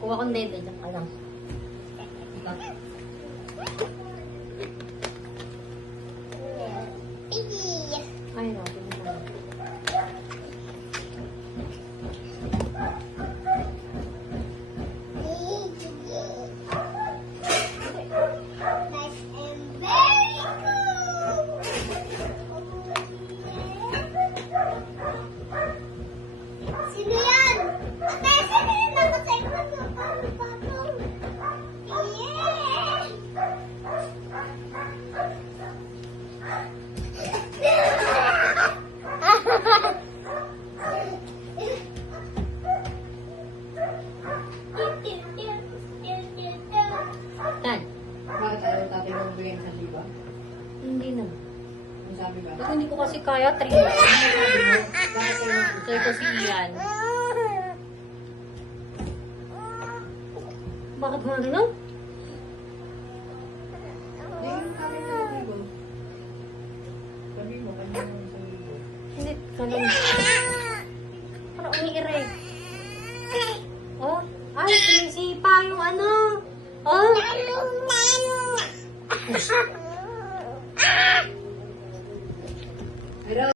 Kuha kong dede, dyan ka lang. Ay, no, pinag Sino yan? Ate, sino yan? Dapat sa inyo magpapatong. Yes! Tan, Bakit ayaw tatay mo bigyan ng 1,000? hindi na. Ang sabi ba? Ito hindi ko kasi kaya, 3 years. Ano sabi mo? Bakit ayaw? Sir ko si Ian. Bakit mo ano? Hindi yung sabi mo sa libo. Sabi mo, kanya mo sa libo. Hindi, kalam. Parang umiire. Oh, ay, sinisipa yung ano. Oh. Nano!